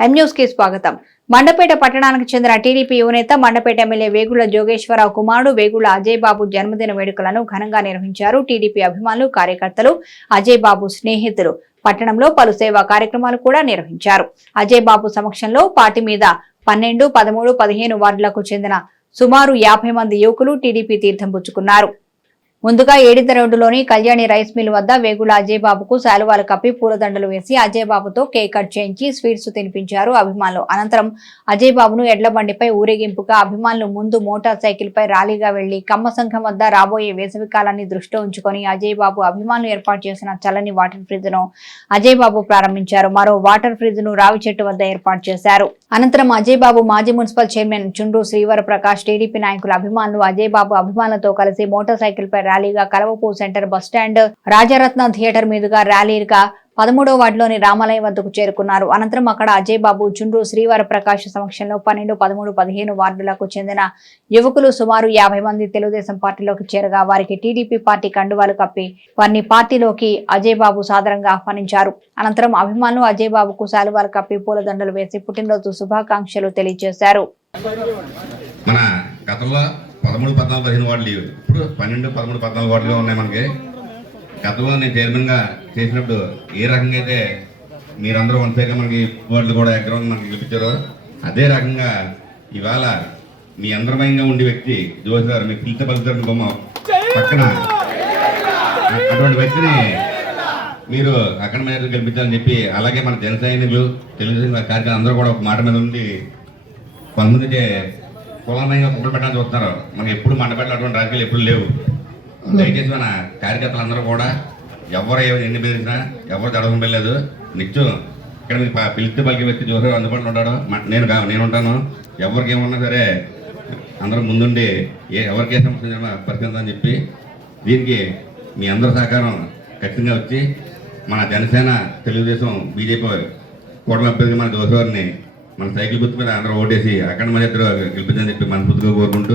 ఎం కి స్వాగతం. మండపేట పట్టణానికి చెందిన టీడీపీ యువనేత మండపేట ఎమ్మెల్యే వేగుళ్ళ జోగేశ్వరరావు కుమారుడు వేగుళ్ళ అజయ్ బాబు జన్మదిన వేడుకలను ఘనంగా నిర్వహించారు టీడీపీ అభిమానులు కార్యకర్తలు అజయ్ బాబు స్నేహితులు. పట్టణంలో పలు సేవా కార్యక్రమాలు కూడా నిర్వహించారు. అజయ్ బాబు సమక్షంలో పార్టీ మీద పన్నెండు పదమూడు పదిహేను వార్డులకు చెందిన సుమారు యాభై మంది యువకులు టీడీపీ తీర్థం పుచ్చుకున్నారు. ముందుగా ఏడిత రోడ్డులోని కళ్యాణి రైస్ మిల్ వద్ద వేగుల అజయ్బాబుకు శాలువాలు కప్పి పూలదండలు వేసి అజయ్ బాబుతో కేక్ కట్ చేయించి స్వీట్స్ తినిపించారు అభిమానులు. అనంతరం అజయ్ బాబును ఎడ్ల బండిపై ఊరేగింపుగా అభిమానులు ముందు మోటార్ సైకిల్ పై ర్యాలీగా వెళ్ళి కమ్మ సంఘం వద్ద రాబోయే వేసవి కాలాన్ని దృష్టిలో ఉంచుకొని అజయ్ బాబు అభిమానులు ఏర్పాటు చేసిన చల్లని వాటర్ ఫ్రిడ్జ్ను అజయ్బాబు అజయ్ బాబు ప్రారంభించారు. మరో వాటర్ ఫ్రిడ్జ్ను రావి చెట్టు వద్ద ఏర్పాటు చేశారు. అనంతరం అజయ్ బాబు మాజీ మున్సిపల్ చైర్మన్ చుండ్రు శ్రీవర ప్రకాష్ టీడీపీ నాయకుల అభిమానులు అజయ్ బాబు అభిమానులతో కలిసి మోటార్ సైకిల్ పై ర్యాలీగా కలవపూ centre bus stand Rajaratna theatre మీదుగా ర్యాలీగా పదమూడో వార్డులోని రామాలయం వద్దకు చేరుకున్నారు. అనంతరం అక్కడ అజయ్ బాబు చుండ్రు శ్రీవారి ప్రకాష్ సమక్షంలో పన్నెండు పదమూడు పదిహేను వార్డులకు చెందిన యువకులు సుమారు యాభై మంది తెలుగుదేశం పార్టీలోకి చేరగా వారికి టీడీపీ పార్టీ కండువాలు కప్పి వారిని పార్టీలోకి అజయ్ బాబు సాదరంగా ఆహ్వానించారు. అనంతరం అభిమానులు అజయ్ బాబుకు శాలువాలు కప్పి పూలదండలు వేసి పుట్టినరోజు శుభాకాంక్షలు తెలియజేశారు. మన గతంలో పదమూడు పద్నాలుగు పదిహేను వార్డులు ఇప్పుడు పన్నెండు పదమూడు పద్నాలుగు వార్డులుగా ఉన్నాయి మనకి. గతంలో నేను చైర్మన్గా చేసినప్పుడు ఏ రకంగా అయితే మీరందరూ వన్ మనకి వాళ్ళు కూడా ఎగ్రౌండ్ మనకి గెలిపించారో అదే రకంగా ఇవాళ మీ అందరమయంగా ఉండే వ్యక్తి జోషి గారు మీకు పిలిచే పలుకుతారు బొమ్మ పక్కన అటువంటి వ్యక్తిని మీరు అక్కడ మేరకు గెలిపించాలని చెప్పి అలాగే మన జన సైనికులు తెలుగుదేశం కార్యక్రమం అందరూ కూడా ఒక మాట మీద ఉండి కొంతమంది కులమయంగా కుక్కలు పెట్టడానికి చూస్తున్నారు. మనకి ఎప్పుడు మండపెట్టాలి అటువంటి రాజకీయాలు ఎప్పుడు లేవు. దయచేసి మన కార్యకర్తలు అందరూ కూడా ఎవరు ఎన్ని బెదిరించినా ఎవరు జడవడం వెళ్ళలేదు. నిత్యం ఇక్కడ మీరు పిలిచి పలికి వ్యక్తి చూసారు అందుబాటులో ఉంటాడు. నేను కా- నేను ఉంటాను. ఎవరికి ఏమన్నా సరే అందరూ ముందుండి ఏ ఎవరికి ఏ సమస్య పరిస్థితి చెప్పి దీనికి మీ అందరి సహకారం ఖచ్చితంగా వచ్చి మన జనసేన తెలుగుదేశం బీజేపీ కూటమి అభ్యర్థి మన దోశవారిని మన సైకిల్ గుర్తు మీద అందరూ ఓటేసి అక్కడ మన ఇద్దరు గెలిపించని చెప్పి మనస్ఫూర్తిగా కోరుకుంటూ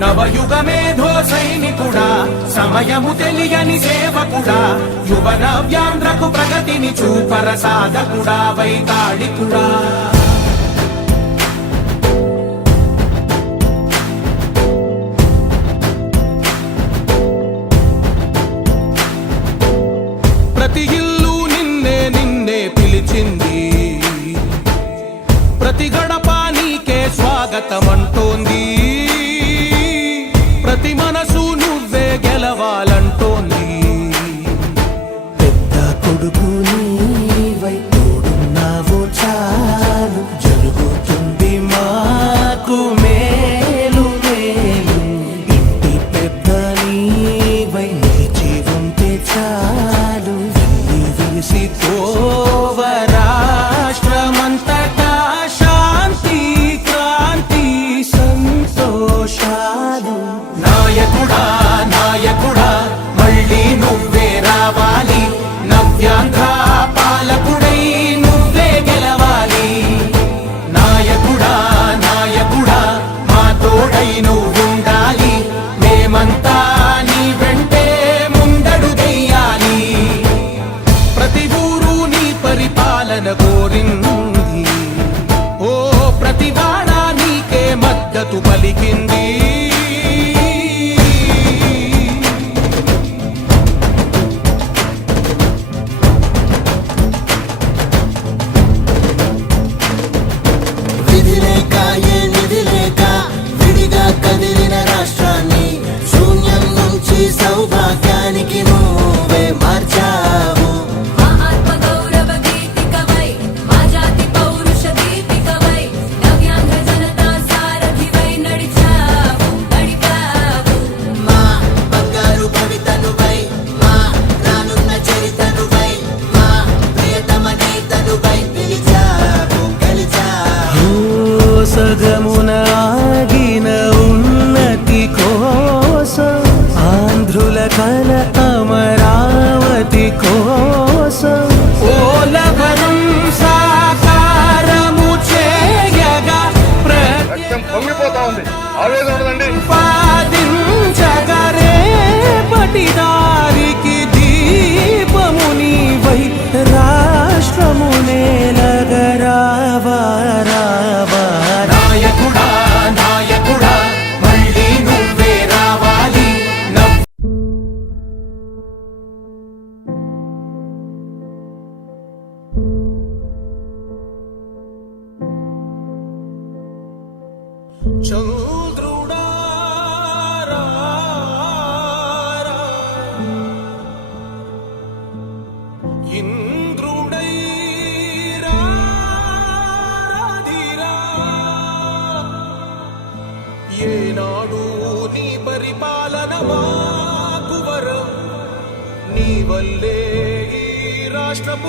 నవయుగ మేధో సైనికుడా సమయము తెలియని సేవకుడా యువన వ్యాంధ్రకు ప్రగతిని చూపర సాధకుడా వైతాళికుడా. ప్రతి ఇల్లు నిన్నే నిన్నే పిలిచింది. ప్రతి గడప నీకే స్వాగతం వెళ్ళి వేసి ఫల అమరావతి కో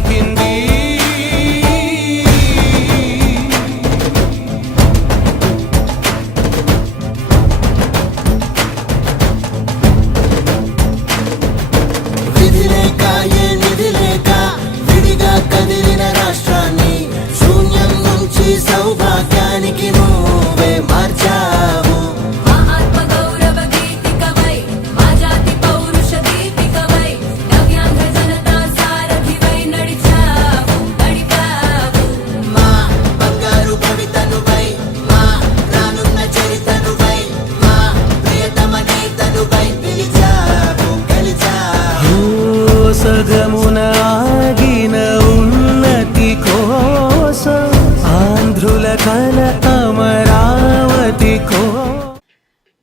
making